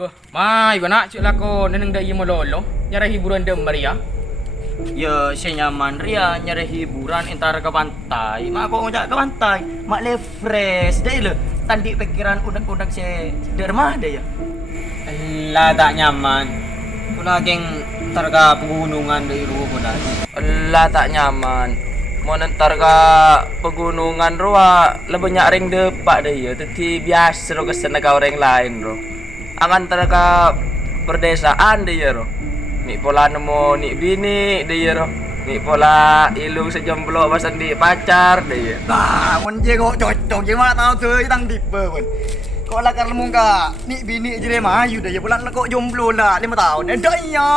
Bah, mai gua nak cik lako neneng dah mau lolo. Nyari hiburan dem Maria. Ya, saya nyaman ria nyari hiburan entar ke pantai. Mak kok ngajak ke pantai. Mak le fresh deh le. Tadi pikiran udak-udak saya dermah deh ya. Lah tak nyaman. Kuna geng entar ke pegunungan dari rumah kuna. Lah tak nyaman. Mau nentar ke pegunungan roa lebih banyak ring depak deh ya. Teti biasa ro kesana ka orang lain ro. Akan entar ke perdesaan deh ya ro. Ni pola nemu ni bini deh ya ro. Ni pola ilung sejomblo pasan di pacar deh ya. Nah, mun je kok cocok je mak tahu tuh tang tipe pun. Kok lah karena muka ni bini je mayu dah ya bulan kok jomblo lah 5 tahun. Dah ya.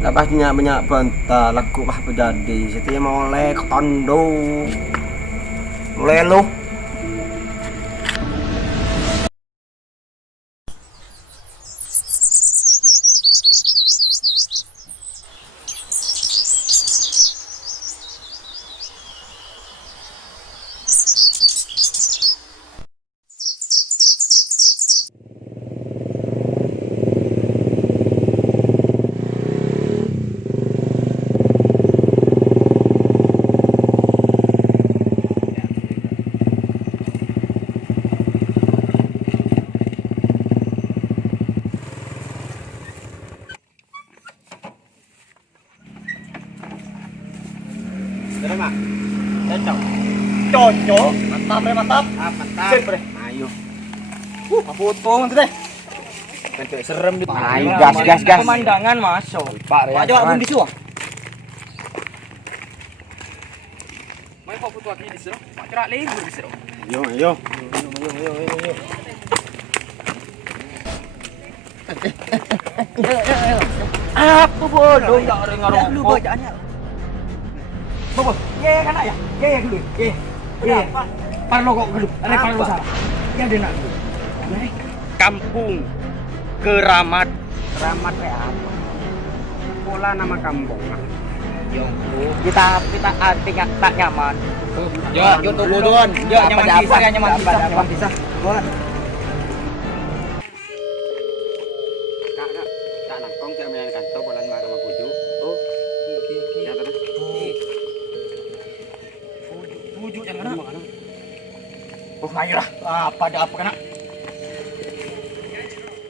Lapasnya banyak bantah laku bah berjadi. Setia mau lek tondo. Mulai lu. Mak. Cocok. Cocok. Mantap bre, mantap. Mantap. Sip bre. Ayo. Foto nanti deh. Kan serem di. Ayo gas. Pemandangan masuk. Pak Pak coba pun disuah. Mai kok foto lagi di sini. Mak cerak libur di sini. Ayo. Apa bodoh? Tak ada ngarong. Lu bacaannya. Bobo, ye kan ya? Ye dulu. Ye. Parlo kok dulu. Ada parlo salah. Ya dia nak. Kampung Keramat. Ramat kayak apa? Pola nama kampung. Kita tak nyaman. Yo tunggu tuan. Yo nyaman pisah. Buat. Kak nangkong saya main kantor bulan marah sama buju. Oh. Ya terus. Bujuk yang mana? Oh, ayo lah. Apa ada apa kena?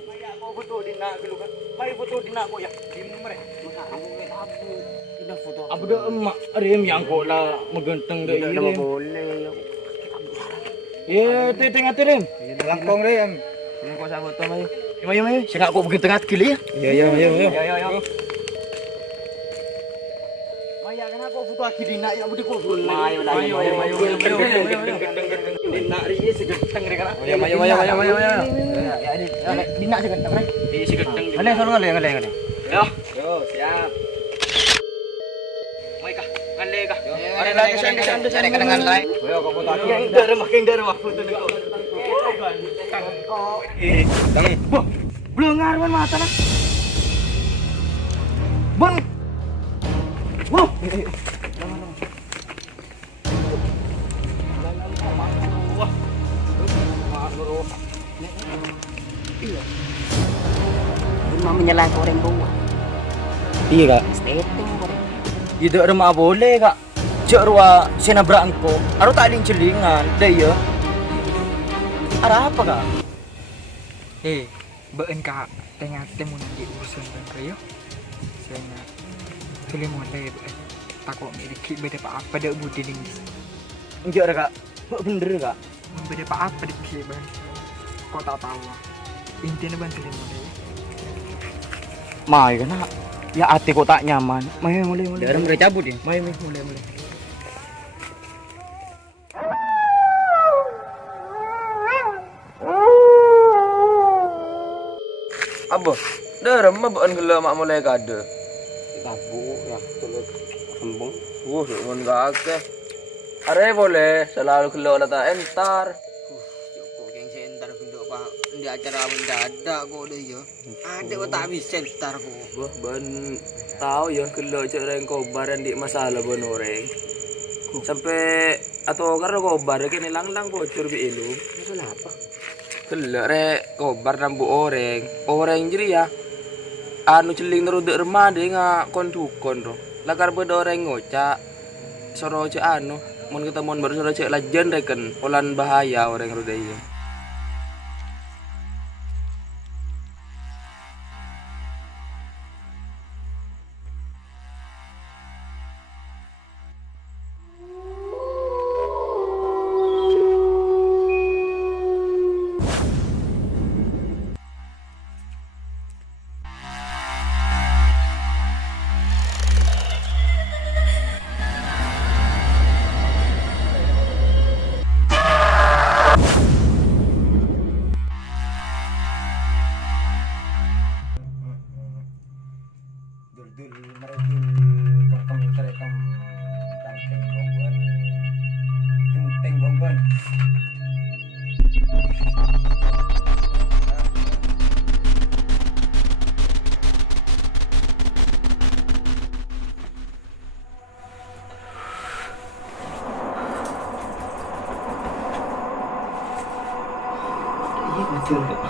Maya kau foto di nak dulu kan? Maya foto di nak kau ya. Di nomor. Masa kamu ke abu. Tidak foto. Abu dah emak rem yang kok lah megenteng dah Tidak ini. boleh. Ya, tengah rem. Langkong deh yang. Ini kau sahabat tu mai. Mai. Saya kok begenteng kili ya. Yo. Yo. Maya kenapa foto lagi di nak ya? Budi kau dulu. Mayo. Di nak ri segenteng deh kan? Mayo. Ya di nak segenteng deh. Di si genteng. Ngale sono ngale. Yo, Siap. mai kah? Ngale kah? Ada lagi sandu. Cari kenangan lain. Yo kau foto lagi. Yang darah foto ni kau. Boh, belum ngaruan mata lah. Bang. Boh. Cuma menyelang goreng buah. Iya kak. Steting goreng. Itu rumah boleh kak. Cek ruah senabrak engko. Aru tak ada celingan. Dah ya. Ada apa kak? Been ka tengah temu di urusan dan kayo. Saya nak pilih mulai takut medikit beda apa dah budi ini. Enggak ada kak. Bener kak. Beda apa dikit bang. Kau tak tahu. Intinya bang pilih mulai. Mai kena. Ya hati kok tak nyaman. Mai mulai. Darah mulai cabut ya. Mai mulai. Apa? Dah remah bukan gila mak mulai kada. Tabu ya tulus kembung. Mun gak. Are boleh selalu gila lah tak entar. Kok yang sentar gendok Pak di acara mendadak kok deh ya. Ada kok tak bisa sentar kok. Ban tahu ya gila cek reng kobaran di masalah bon orang. Sampai atau karena kobar kini lang bocor bi ilum. Masalah apa? Kelak rek kobar nambu orang jadi ya. Anu celing terus dek remah deh nggak kontukon ro. Lakar beda orang ngocak. Soro cek anu, mau ketemuan baru soro cek lajen reken. Polan bahaya orang rodai. Dul meredul kengkeng terekam tangkeng gonggon genteng gonggon. Iya betul kok.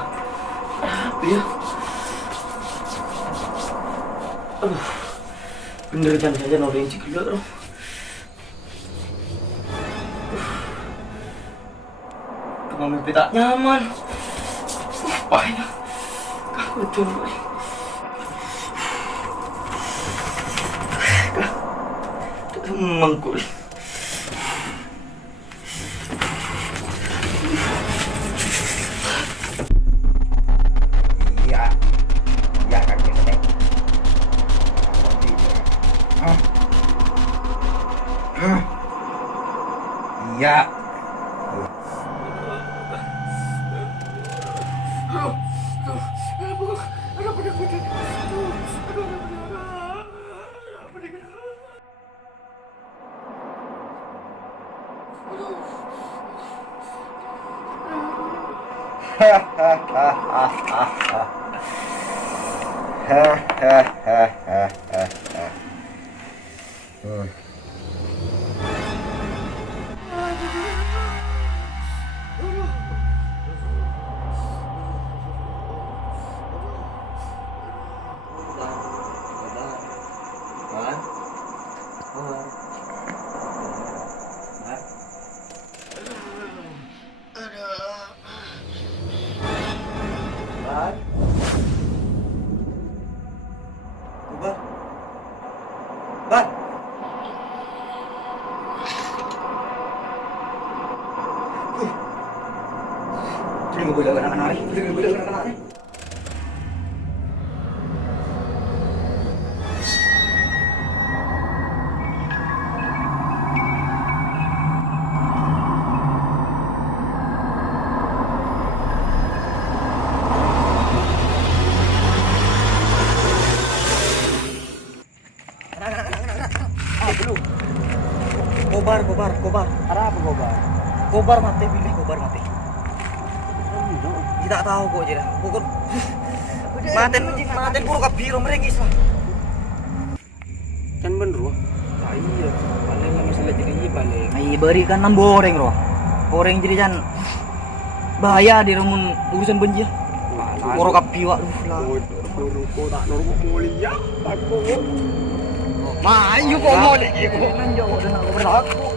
Iya. Aduh, bener kan saja orang yang gelap loh. Kamar mimpi tak nyaman. Payah. Kau betul boy. Mengkul. Iya, iya kaki sedek. Iya. Ban. Tunggu boleh anak-anak ni. Tunggu boleh anak-anak ni. Kobar. Ada apa kobar? Kobar mati pilih kobar mati. Tidak tahu kok je dah. Pokok maten puro kabiro merengis lah. Kan bener wah. Iya, paling masalah jadi iya paling. Ai berikan 6 goreng roh. Goreng jadi kan bahaya di rumun urusan benji. Puro kapiwa lah. Ko tak norok mulia. Aku. Mayu kok mau dek. Nanjo dan aku berlaku.